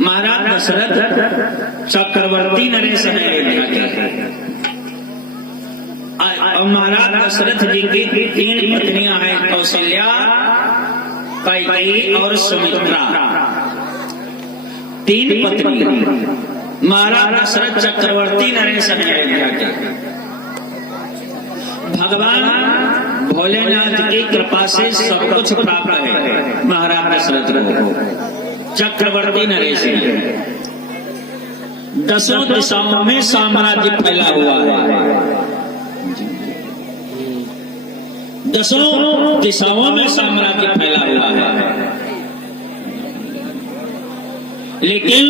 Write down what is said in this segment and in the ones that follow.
महाराज दशरथ चक्रवर्ती नरेश अयोध्या के, और महाराज दशरथ जी की 3 पत्नियां हैं, कौशल्या, कैकेयी और सुमित्रा। 3 पत्नी महाराज दशरथ चक्रवर्ती नरेश अयोध्या के। भगवान भोलेनाथ की कृपा से सब कुछ प्राप्त है महाराज दशरथ को। चक्रवर्ती नरेश, 10 दिशाओं में साम्राज्य फैला हुआ है। 10 दिशाओं में साम्राज्य फैला हुआ है, लेकिन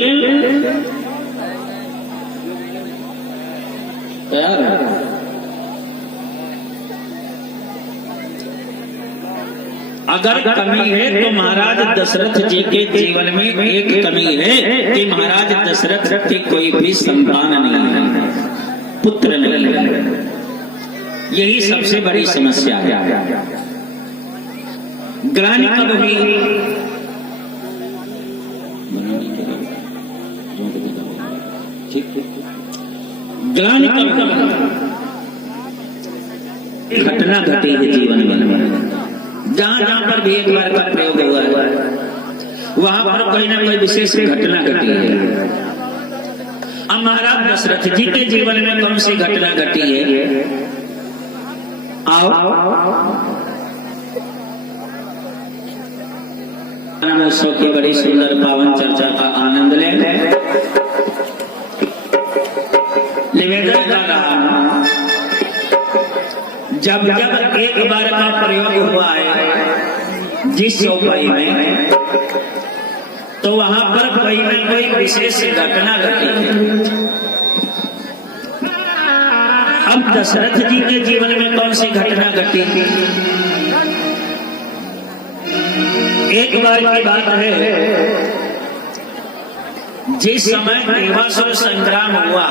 अगर कमी है तो महाराज दशरथ जी के जीवन में एक कमी है कि महाराज दशरथ की कोई भी संतान नहीं है, पुत्र नहीं है। यही सबसे बड़ी समस्या है। ग्लानि कब हुई? ग्लानि कब? घटना घटी है जीवन में। जहां जहां पर भी एक बार का प्रयोग हुआ है वहां पर कोई ना कोई विशेष घटना घटी है। अब महाराज दशरथ जी के जीवन में कौन सी घटना घटी है? आओ उत्सव की बड़ी सुंदर पावन चर्चा का आनंद ले। निवेदन कर रहा हूं, जब जब एक बार का प्रयोग हुआ है जिस चौपाई में, तो वहां पर कोई न कोई विशेष घटना घटी है। अब दशरथ जी के जीवन में कौन सी घटना घटी? एक बार की बात है, जिस समय देवासुर संग्राम हुआ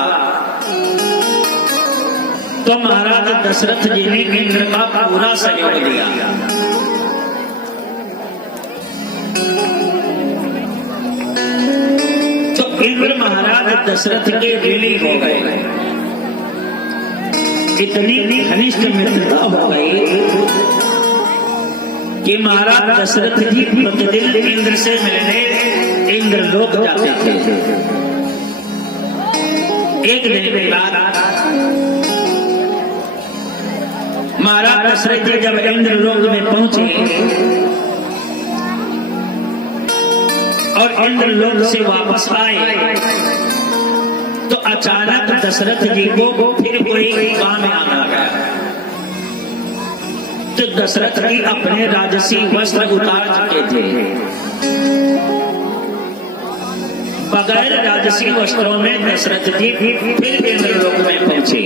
तो महाराज दशरथ जी ने इंद्र का पूरा सहयोग दिया। तो इंद्र महाराज दशरथ के ऋणी हो गए, इतनी घनिष्ठ मित्रता हो गई कि महाराज दशरथ जी प्रतिदिन इंद्र से मिलने इंद्रलोक जाते थे। एक दिन की बात, महाराज दशरथ जी जब इंद्रलोक में पहुंचे और इंद्रलोक से वापस आए तो अचानक दशरथ जी को फिर कोई काम याद आ गया। तो दशरथ जी अपने राजसी वस्त्र उतार चुके थे, बगैर राजसी वस्त्रों में दशरथ जी फिर इंद्रलोक में पहुंचे।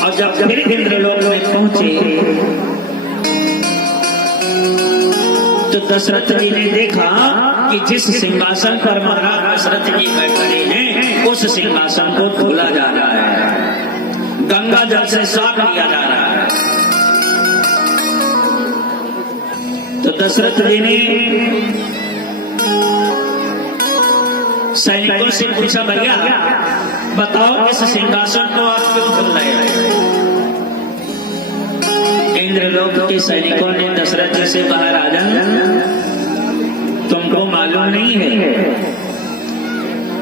और जब फिर इंद्रलोक में पहुंचे तो दशरथ जी ने देखा कि जिस सिंहासन पर महाराज दशरथ जी बैठे हैं उस सिंहासन को धोला जा रहा है, गंगा जल से साफ किया जा रहा है। तो दशरथ जी ने सैनिकों से पूछा, भैया बताओ इस सिंहासन को आप क्यों धुल रहे हैं? इंद्रलोक के सैनिकों ने दशरथ जी से कहा, राजन तुमको मालूम नहीं है,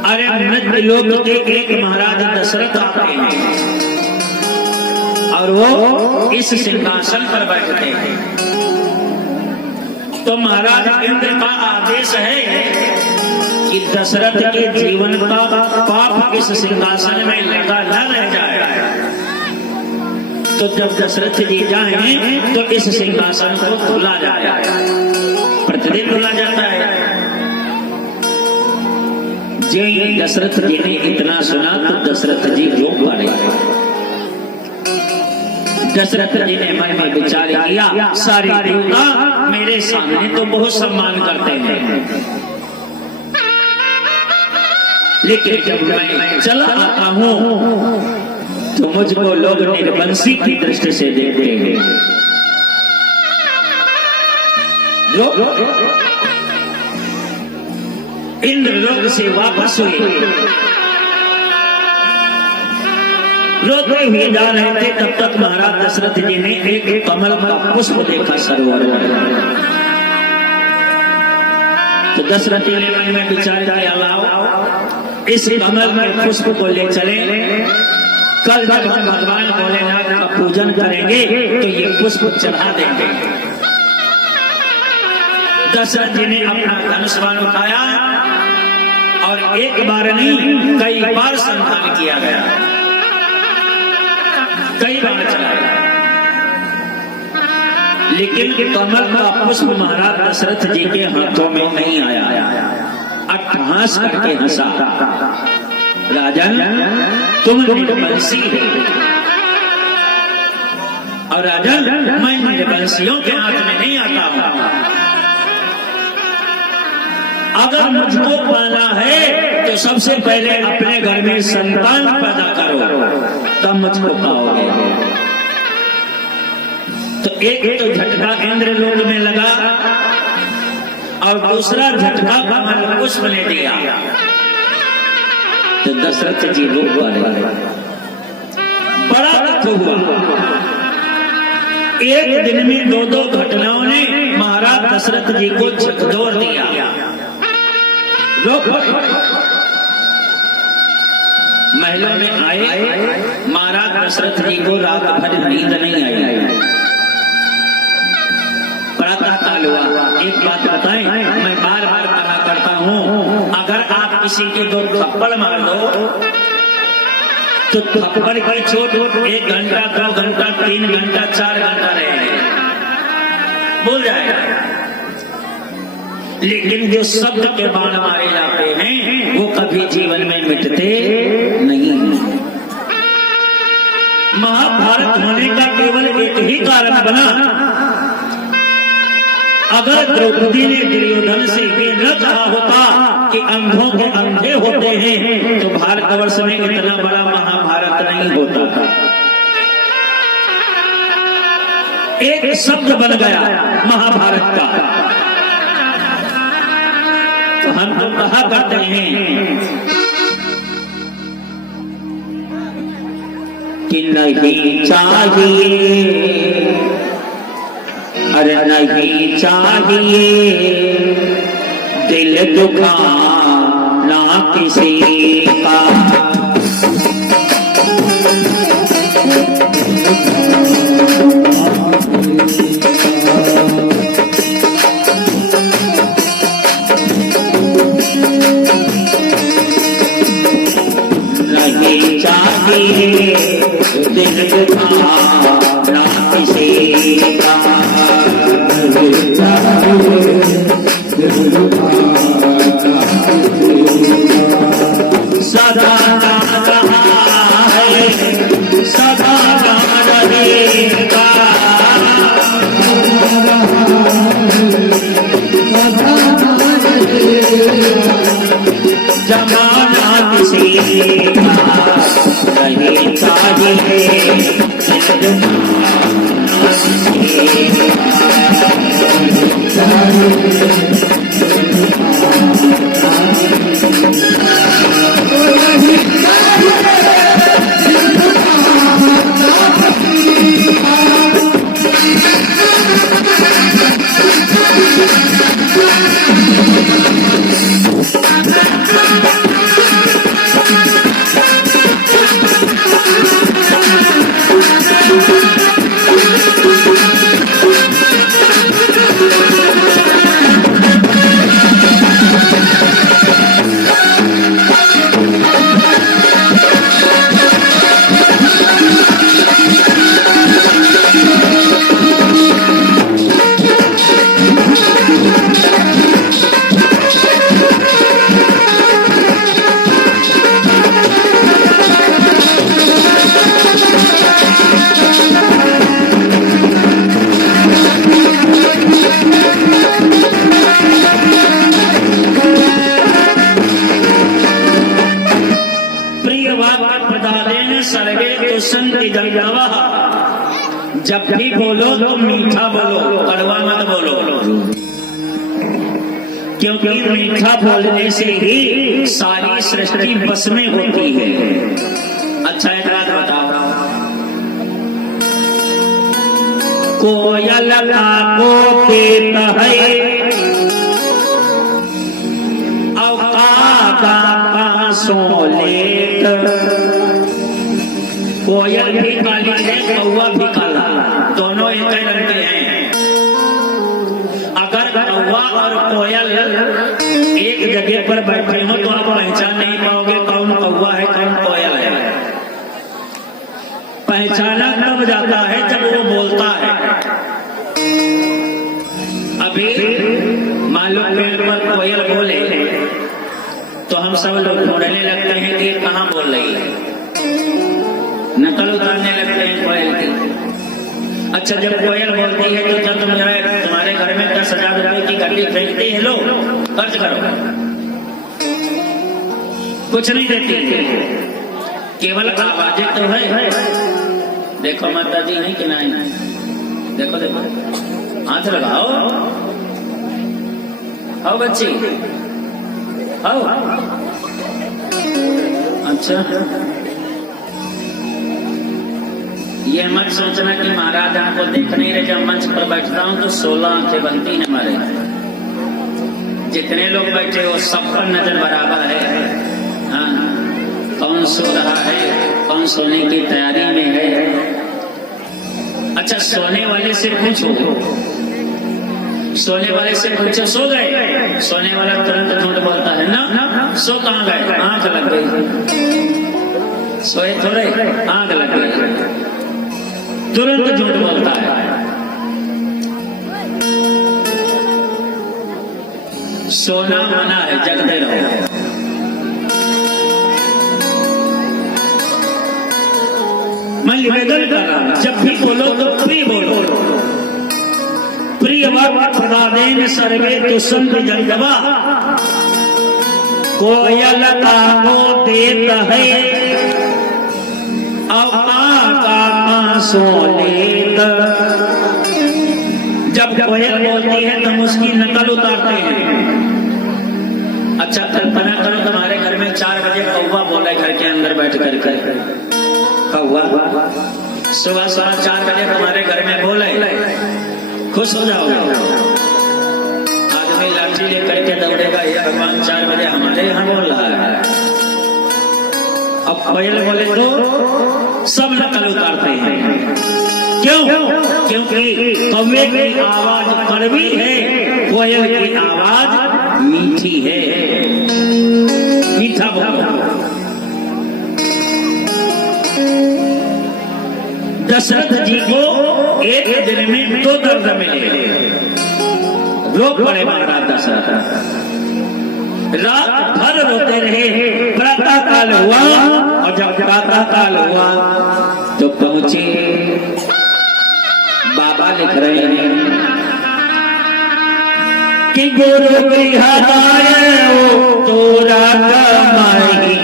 अरे मृत्युलोक के एक महाराज दशरथ आते हैं और वो इस सिंहासन पर बैठते हैं। तो महाराज इंद्र का आदेश है कि दशरथ के जीवन का पाप इस सिंहासन में लगा न रह जाए। तो जब दशरथ जी जाएं तो इस सिंहासन को धुला जाए, प्रतिदिन धुला जाता है। दशरथ जी ने इतना सुना तो दशरथ जी रो पड़े। दशरथ जी ने मन में विचार किया, सारी देवता मेरे सामने तो बहुत सम्मान करते हैं, लेकिन जब मैं चला आता हूं तो मुझको लोग निर्वंशी की दृष्टि से देखते हैं। इंद्रलोक से वापस हुए, रोते हुए जा रहे थे, तब तक महाराज दशरथ जी ने एक कमल का पुष्प देखा सरोवर में। तो दशरथ जी ने मन में विचार किया, लाओ इस कमल के पुष्प को ले चले, कल जब हम भगवान भोलेनाथ का पूजन करेंगे तो ये पुष्प चढ़ा देंगे। दशरथ जी ने अपना धनुष बाण उठाया और एक बार नहीं कई बार संधान किया गया, कई बार चलाया, लेकिन कमल का पुष्प महाराज दशरथ जी के हाथों में नहीं आया। अट्ठहास करके हंसा, राजन तुम निर्बंसी हो, और राजन मैं निर्बंसियों के हाथ में नहीं आता हूं। अगर मुझको पाना है तो सबसे पहले अपने घर में संतान पैदा करो, तब मुझको पाओगे। तो एक तो झटका इंद्रलोक में लगा और दूसरा झटका कमल पुष्प ने दिया। तो दशरथ जी रो पड़े, बड़ा दुख हुआ। एक दिन में दो दो घटनाओं ने महाराज दशरथ जी को झकझोर दिया, रो पड़े। महलों में आए, महाराज दशरथ जी को रात भर नींद नहीं आई। प्रातः काल हुआ। एक बात बताएं, मैं बार बार कहा करता हूं, अगर आप किसी के दो थप्पड़ मार दो तो थप्पड़ की चोट 1 घंटा, 2 घंटा, 3 घंटा, 4 घंटा रहेगी, भूल जाएगा। लेकिन जो शब्द के बाण मारे जाते हैं वो कभी जीवन में मिटते नहीं। महाभारत होने का केवल एक ही कारण बना, अगर द्रौपदी ने दुर्योधन से ये न कहा होता कि अंधों के अंधे होते हैं तो भारतवर्ष में इतना बड़ा महाभारत नहीं होता था। एक शब्द बन गया महाभारत का। तो हम तो कहा करते हैं कि नहीं चाहिए, अरे नहीं चाहिए दिल दुखाना किसी का, नहीं चाहिए दिल दुखाना किसी का, सदा रहा है, सदा रहेगा, जमाना किसी का नहीं चाहिए, जब भी बोलो तो मीठा बोलो, कड़वा मत बोलो। क्योंकि मीठा बोलने से ही सारी सृष्टि बस में होती है। अच्छा एक बात बताओ, कोयल काको पेट है और काका सोलेट। कोयल भी काली है, कौवा भी काला, दोनों एक ही रंग के हैं। अगर कौवा और कोयल एक जगह पर बैठे हो तो आप पहचान नहीं पाओगे कौन कौवा है कौन कोयल है। पहचाना तब जाता है जब वो बोलता है। अभी मान लो पेड़ पर कोयल बोले तो हम सब लोग ढूंढने लगते हैं कि कहाँ बोल रही है, नकल उतारने लगते हैं कोयल की। अच्छा जब कोयल बोलती है तो जब तुम्हारे घर में 10,000 रुपए की गड्डी फेंकती है, लो खर्च करो, कुछ नहीं देती, केवल आवाजें तो है। देखो माता जी नहीं कि नहीं, देखो देखो हाथ लगाओ, आओ बच्ची आओ। अच्छा ये मत सोचना कि महाराज आपको देख नहीं रहे। जब मंच पर बैठता हूं तो 16 आंखें बनती हैं हमारे। जितने लोग बैठे हो सब पर नजर बराबर है। हाँ, कौन सो रहा है, कौन सोने की तैयारी में है। अच्छा सोने वाले से पूछो, सोने वाले से पूछो सो गए, सोने वाला तुरंत झूठ बोलता है ना, सो कहाँ गए, आंख लग गई। सोए थोड़े, आंख लग गई, तुरंत झूठ बोलता है। सोना मना है, जगते रहो। मैं निवेदन कर रहा हूं, जब भी बोलो तो प्रिय बोलो। प्रिय वाक्य प्रदादेन सर्वे तो संत जगवा, कोयल काको देत है सोलेत। जब कोयल बोलती है तो उसकी नकल उतारते हैं। अच्छा कल्पना करो तुम्हारे घर में 4 बजे कौवा बोले घर के अंदर बैठ करके, कौवा सुबह 4 बजे तुम्हारे घर में बोले, खुश हो जाओगे। आदमी लाठी लेकर के दौड़ेगा, ये भगवान 4 बजे हमारे यहाँ बोल रहा है। अब कोयल बोले तो सब नकल उतारते हैं। क्यों? क्योंकि कौवे की आवाज कड़वी है, कोयल की आवाज मीठी है। मीठा बोलो। दशरथ जी को एक दिन में 2 दर्द मिले, रो पड़े महाराज दशरथ। रात भर रोते रहे। प्रातः काल हुआ और जब प्रातः काल हुआ तो पहुंचे, बाबा लिख रहे हैं कि गुरु गृहदाय तोरा कमाई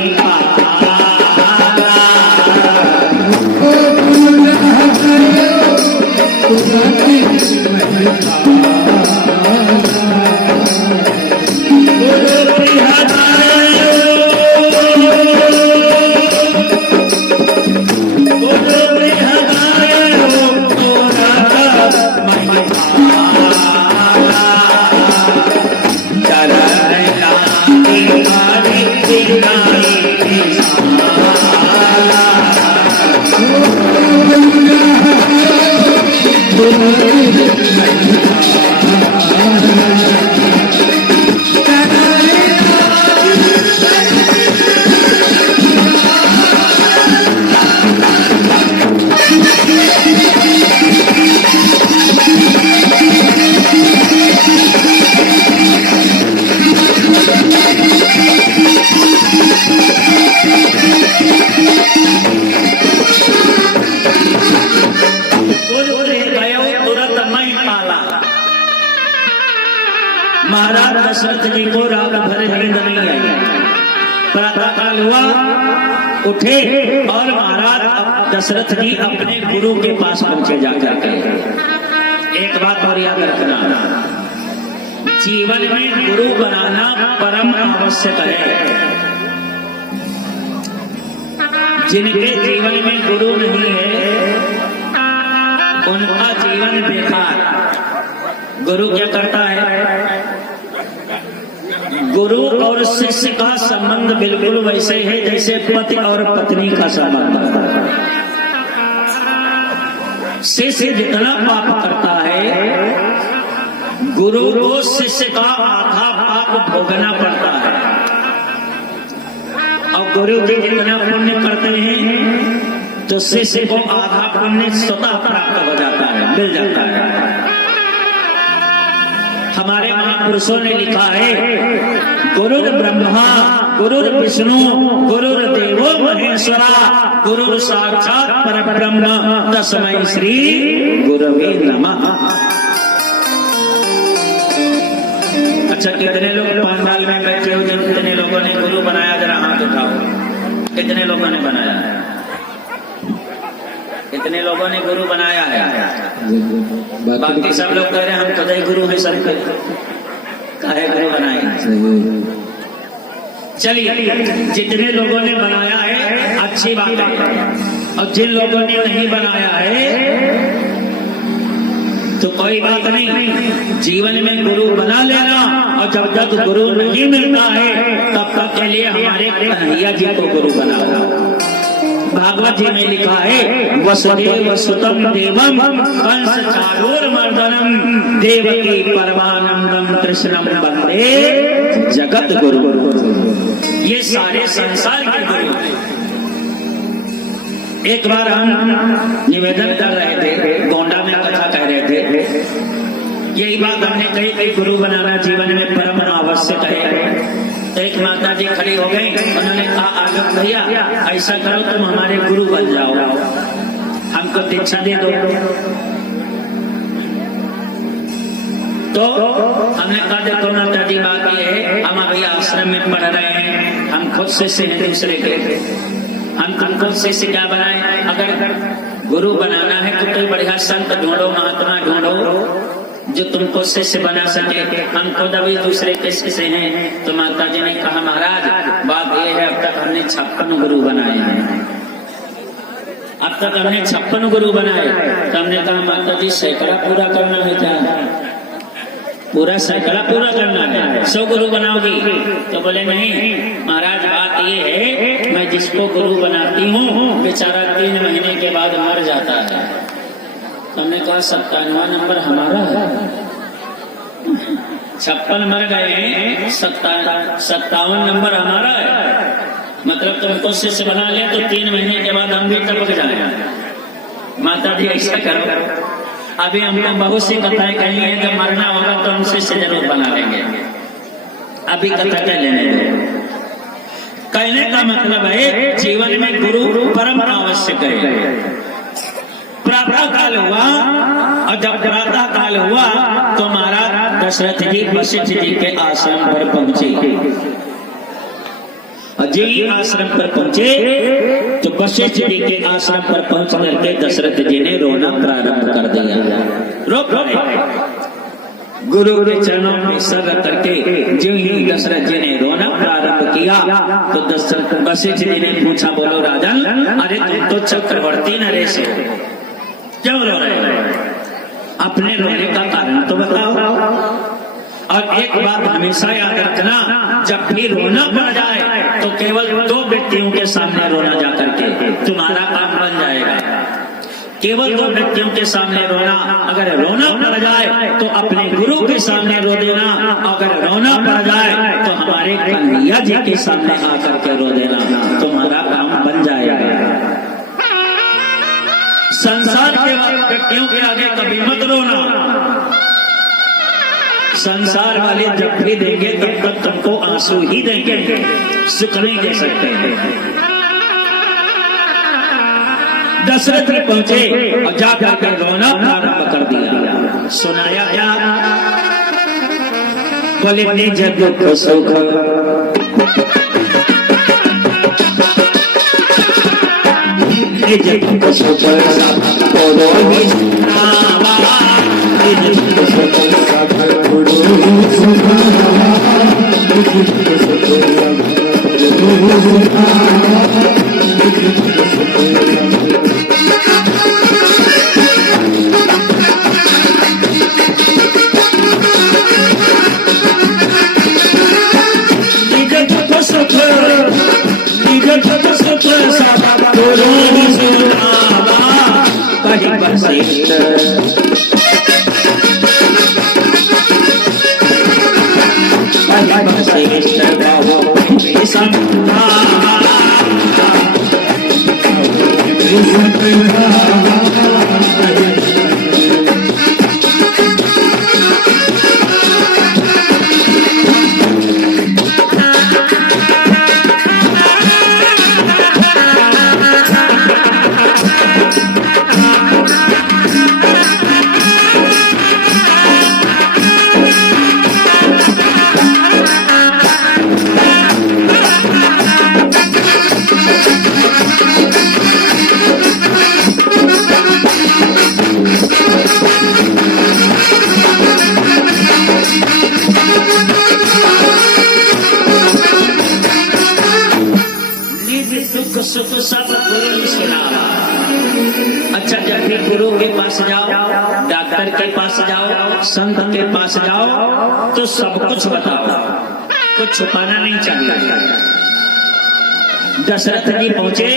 महाराज दशरथ जी को रात भर नींद नहीं आई। प्रातः काल हुआ, उठे और महाराज दशरथ जी अपने गुरु के पास पहुंचे जाकर के। एक बात और याद रखना, जीवन में गुरु बनाना परम आवश्यक है। जिनके जीवन में गुरु नहीं है उनका जीवन बेकार। गुरु क्या करता है? गुरु और शिष्य का संबंध बिल्कुल वैसे है जैसे पति और पत्नी का संबंध। शिष्य जितना पाप करता है गुरु को शिष्य का आधा पाप भोगना पड़ता है। और गुरु जी जितना पुण्य करते हैं तो शिष्य को आधा पुण्य स्वतः प्राप्त हो जाता है, मिल जाता है। हमारे महापुरुषों ने लिखा है, गुरुर ब्रह्मा गुरुर विष्णु गुरुर देवो महेश्वरा गुरुर साक्षात परब्रह्म तस्मै श्री गुरवे नमः। अच्छा, कितने लोग पंडाल में बैठे हो जितने लोगों ने गुरु बनाया? जरा हाथ उठाओ। कितने लोगों ने बनाया है? कितने लोगों ने गुरु बनाया है? बाकी सब लोग कह रहे हैं हम खुद ही गुरु हैं, सब काहे गुरु बनाए? चलिए, जितने लोगों ने बनाया है अच्छी बात है, और जिन लोगों ने नहीं बनाया है तो कोई बात नहीं। जीवन में गुरु बना लेना, और जब तक गुरु नहीं मिलता है तब तक के लिए हमारे कन्हैया जी को गुरु बनाना। भागवत जी में लिखा है, वसुदेव सुतम देवम कंस चाणूरमर्दनम देवकी परमानंदम कृष्णम वंदे जगत गुरु। ये सारे संसार के गुरु। एक बार हम निवेदन कर रहे थे, गोंडा में कथा कह रहे थे, यही बात हमने कही कि गुरु बनाना जीवन में परम आवश्यक है। तो एक माता जी खड़ी हो गई, उन्होंने कहा, आगत भैया ऐसा करो तुम हमारे गुरु बन जाओ, हमको दीक्षा दे दो। तो हमने कहा, देखो माता जी बात ये है, हम अभी आश्रम में पढ़ रहे हैं, हम खुद शिष्य हैं दूसरे के, हम तुमको शिष्य क्या बनाए? अगर गुरु बनाना है तो कोई बढ़िया संत ढूंढो, महात्मा ढूंढो जो तुमको शिष्य बना सके। हम खुद अभी दूसरे के शिष्य हैं। तो माता जी ने कहा, महाराज बात यह है, अब तक हमने 56 गुरु बनाए हैं, अब तक हमने 56 गुरु बनाए। तो हमने कहा, माता जी सैकड़ा पूरा करना है क्या? पूरा सैकड़ा पूरा करना है, 100 गुरु बनाओगी? तो बोले नहीं महाराज, बात ये है मैं जिसको गुरु बनाती हूँ बेचारा 3 महीने के बाद मर जाता है। तो हमने कहा 57वां नंबर हमारा है, 56 मर गए हैं, 57 नंबर हमारा है। मतलब तुमको शिष्य बना ले तो 3 महीने के बाद हम भी टपक जाए। माता जी ऐसा करो, अभी हमने बहुत सी कथाएं कही है, जब मरना होगा तो हम शिष्य जरूर बना लेंगे, अभी कथा कह लेने दो। कहने का मतलब है जीवन में गुरु परम आवश्यक है। प्रातः काल हुआ, और जब प्रातः काल हुआ तो महाराज दशरथ जी वशिष्ठ जी के आश्रम पर पहुंचे। जी आश्रम पर पहुंचे तो वशिष्ठ जी के आश्रम पर पहुंच करके दशरथ जी ने रोना प्रारंभ कर दिया। रो पड़े गुरु के चरणों में सर रख करके जो ही दशरथ जी ने रोना प्रारंभ किया तो दशरथ वशिष्ठ जी ने पूछा, बोलो राजन, अरे तुम तो चक्रवर्ती नरेश हो, क्यों रो रहे हो? अपने रोने का कारण तो बताओ। और एक बात हमेशा याद रखना, जब भी रोना पड़ जाए तो केवल 2 व्यक्तियों के सामने रोना जाकर के तुम्हारा काम बन जाएगा। केवल 2 व्यक्तियों के सामने रोना। अगर रोना पड़ जाए तो अपने गुरु के सामने रो देना, अगर रोना पड़ जाए तो हमारे कन्हैया जी के सामने आकर के रो देना, तुम्हारा काम बन जाएगा। संसार के व्यक्तियों के आगे कभी मत रोना। संसार वाले जब भी देंगे तब तक तुमको आंसू ही देंगे, सुख नहीं दे सकते। दशरथ जी पहुंचे और जाकर के रोना प्रारंभ कर दिया। सुनाया क्या? बोले निज दुख सुख निज दुख सुख सब सुख सब गुरु ने सुना। अच्छा, जब भी गुरु के पास जाओ, डॉक्टर के पास जाओ, संत के पास जाओ, तो सब कुछ बताओ, कुछ छुपाना नहीं चाहिए। दशरथ जी पहुंचे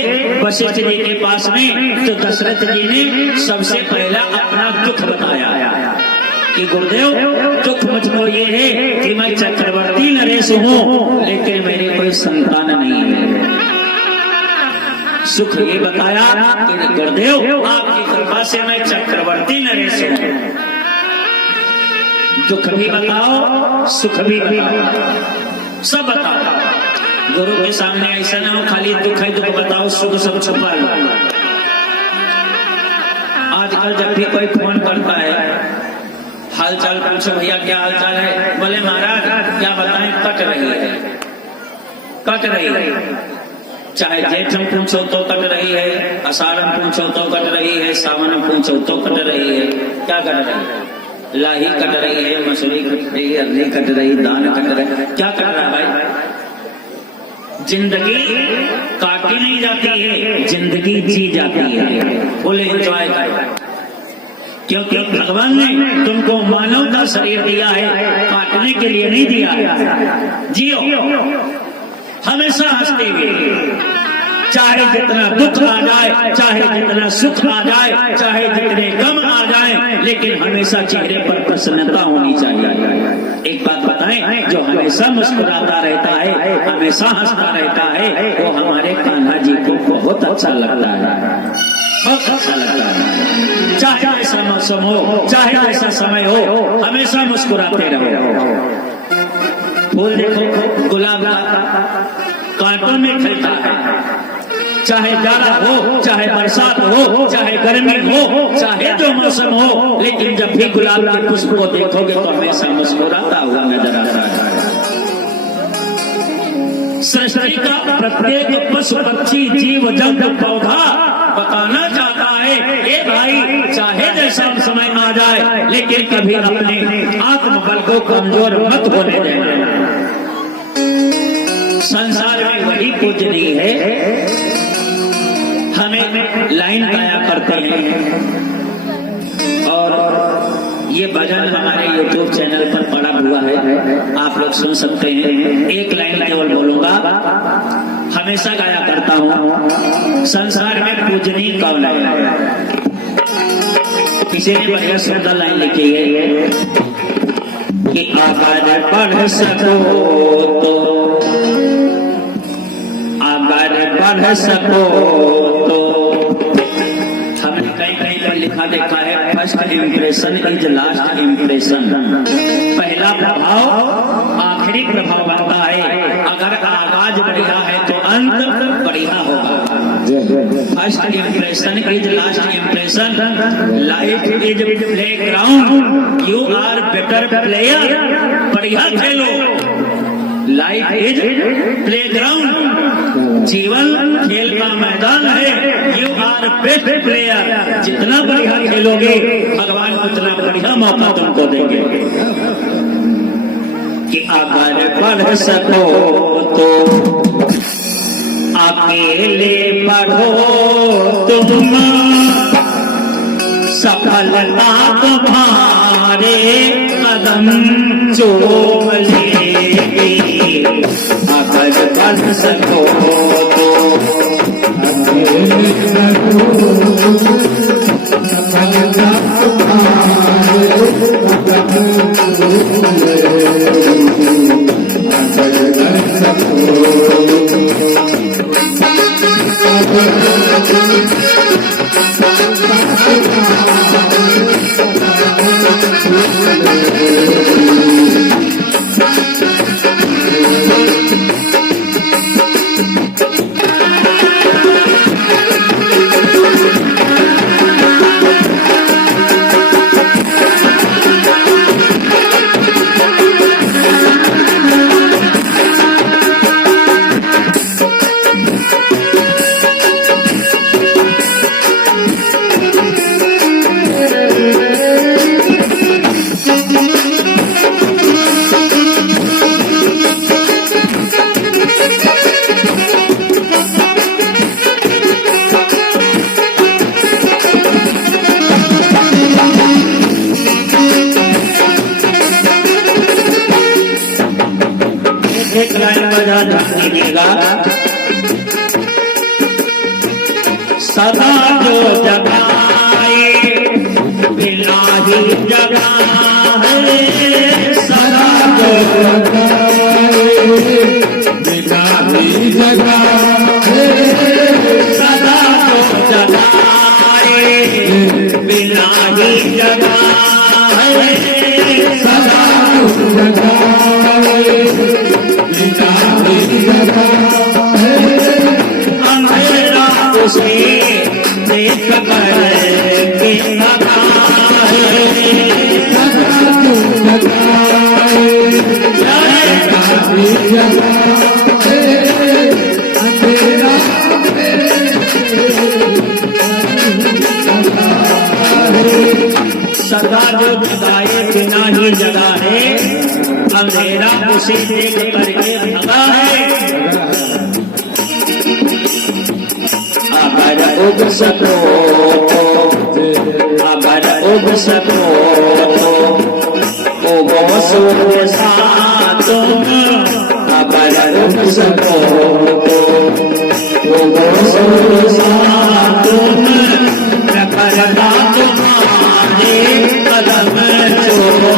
वशिष्ठ जी के पास में, तो दशरथ जी ने सबसे पहला अपना दुख बताया कि गुरुदेव, दुख मुझको ये है कि मैं चक्रवर्ती नरेश हूँ, लेकिन मेरी कोई संतान नहीं है। सुख ये बताया कि गुरुदेव, आपकी कृपा से मैं चक्रवर्ती नरेश हूँ। दुख भी बताओ, सुख भी बताओ, सब बताओ। गुरु के सामने ऐसा ना हो खाली दुख है दुख बताओ, सुख सब छुपा लो। आजकल जब भी कोई फोन करता है, हाल चाल पूछो, भैया क्या हाल चाल है, बोले महाराज क्या बताएं, कट रही है, कट रही है। चाहे जेठ में पूछो तो कट रही है, आषाढ़ में पूछो तो कट रही है, सावन में पूछो तो कट रही है। क्या कट रही है? लाही कट रही है, मसूरी कट रही है, अरली कट रही, दान कट रही है। क्या कट रहा है भाई? जिंदगी काटी नहीं जाती है, जिंदगी जी जाती है। फुल एंजॉय करो, क्योंकि भगवान ने तुमको मानव का शरीर दिया है, काटने के लिए नहीं दिया है। जियो हमेशा हंसते हुए, चाहे जितना दुख आ जाए, चाहे जितना सुख आ जाए, चाहे जितने गम आ जाए, लेकिन हमेशा चेहरे पर प्रसन्नता होनी चाहिए। एक बात बताएं, जो हमेशा मुस्कुराता रहता है, हमेशा हंसता रहता है, वो हमारे कान्हा जी को बहुत अच्छा लगता है, बहुत अच्छा लगता है। चाहे ऐसा मौसम हो, चाहे ऐसा समय हो, हमेशा मुस्कुराते रहो। फूल देखो, गुलाब कांटों में खिलता है, चाहे जाड़ा हो, चाहे बरसात हो, चाहे गर्मी हो, चाहे जो मौसम हो, लेकिन जब भी गुलाब के पुष्प को देखोगे तो हमेशा मुस्कुराता हुआ नजर आता है। सृष्टि का प्रत्येक पशु पक्षी जीव जंतु पौधा बताना चाहता है, ए भाई, चाहे जैसा समय आ जाए, लेकिन कभी अपने आत्मबल को कमजोर मत होने देना। संसार में वही पूजनी है, हमें लाइन गाया करते हैं। और ये भजन हमारे YouTube चैनल पर पड़ा हुआ है, आप लोग सुन सकते हैं। एक लाइन केवल बोलूंगा, हमेशा गाया करता हूँ, संसार में पूजनी कौन है। किसी ने बढ़िया सुंदर लाइन लिखी है कि आगे बढ़ सको तो, अगर बढ़ सको तो, हमने कहीं कहीं पर लिखा देखा है, first impression is last impression. पहला प्रभाव आखिरी प्रभाव बनता है। अगर आगाज बढ़िया है तो अंत बढ़िया होगा। First impression is last impression. Life is playground, you are better player. बढ़िया खेलो, लाइफ इज प्ले ग्राउंड, जीवन खेल का मैदान है। You are best player. जितना बढ़िया खेलोगे, भगवान उतना बढ़िया मौका तुमको देंगे। कि अगर पढ़ सको तो अकेले पढ़ो तुम, सफलता तुम्हारे कदम चूम लेगी। अगर पढ़ सको तो अकेले पढ़ो, सफलता तुम्हारे कदम चूम लेगी। अगर पढ़ सको एक लाइन बजा दीजिएगा। सदा जो जगाए बिना ही जगा है, सदा जो जगाए बिना ही जगा है, सदा जो जगाए बिना ही जगा है, सदा जो जगाए अंधेरा उसे देख कर के लगा है, सदा जो जगाए बिना ही जगा है, अंधेरा उसे देख करके भगा है। अगर उग सको अगर उग सको तो उगो सूर्य सा तुम, अगर उग सको तो उगो सूर्य सा तुम, प्रखरता तुम्हारे कदम चूम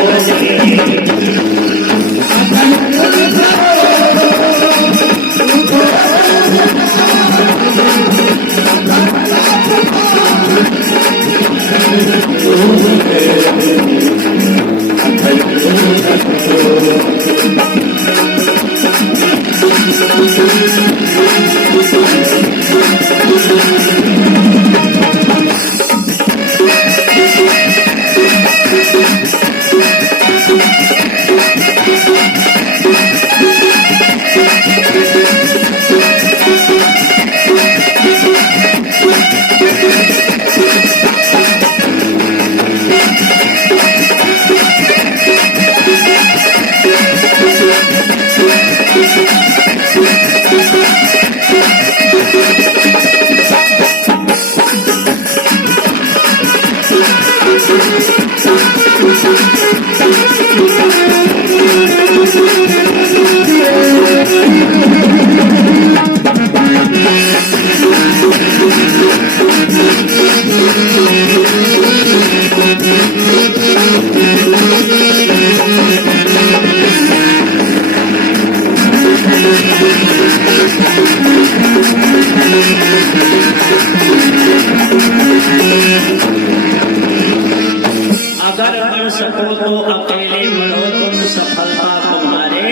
अगर बढ़ सको तो अकेले बढ़ो तुम, सफलता तुम्हारे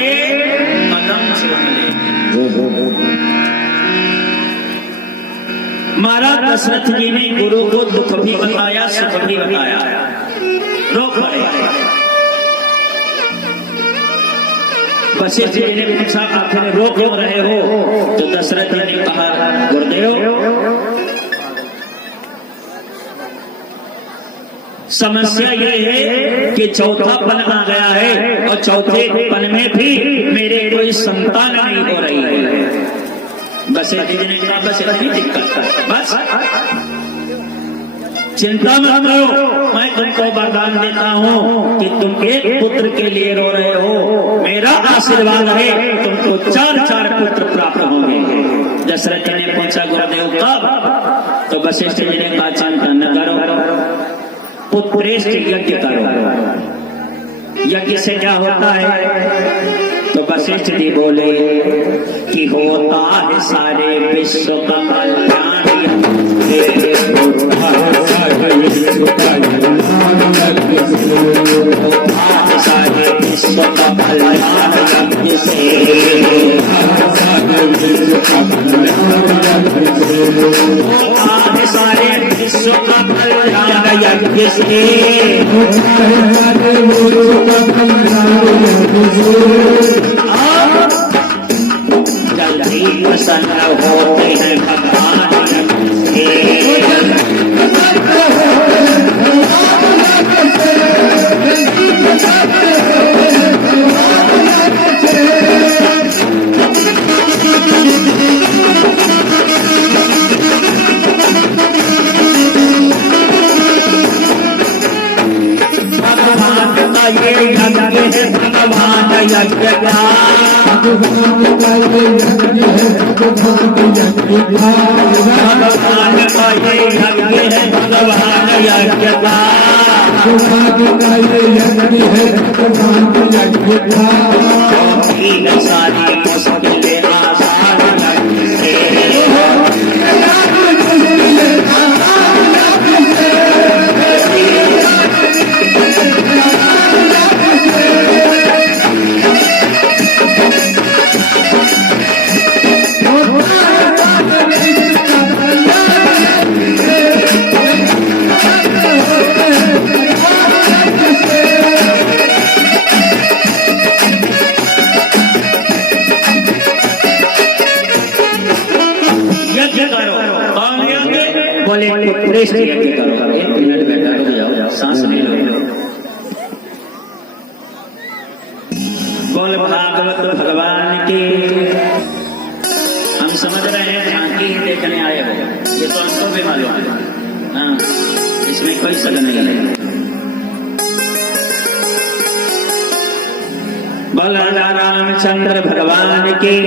कदम चूम लेगी। महाराज दशरथ जी ने गुरु को दुख भी बताया, सुख भी बताया। रोक पड़े। वशिष्ठ जी ने पूछा आखिर रोक क्यों रहे हो? तो दशरथ जी ने कहा गुरुदेव समस्या ये है कि चौथापन आ गया है और चौथे पन में भी मेरे कोई संतान नहीं हो रही है। बस ने कहा बस इतनी दिक्कत, बस चिंता मत करो, मैं तुमको वरदान देता हूँ कि तुम एक पुत्र के लिए रो रहे हो, मेरा आशीर्वाद है तुमको 4 पुत्र प्राप्त होंगे। दशरथ ने पूछा गुरुदेव कब? तो वशिष्ठ जी ने कहा चिंता न करो, पुत्रेष्ठ यज्ञ करो। यज्ञ से क्या होता है? तो वशिष्ठ जी बोले कि होता है सारे विश्व का कल्याण, सारे विश्व का कल्याण यज्ञ से, सारे विश्व का कल्याण यज्ञ से, जल्दी प्रसन्न होते हैं भगवान भगवान यज्ञ का, भगवान का ये यज्ञ है, भगवान यज्ञ का, भगवान का ये यज्ञ है, भगवान यज्ञ का, भगवान का ये यज्ञ है, भगवान यज्ञ का, तीन सारी मुश्किलें आसान लगती पुत्रेष्ठ यज्ञ करो। 1 मिनट बैठा रुक जाओ, सांस नहीं लो। बोल भागवत भगवान की। हम समझ रहे हैं झांकी देखने आए हो, ये तो हमको भी मालूम है, हाँ, इसमें कोई शक नहीं है। बोल रामचंद्र भगवान की।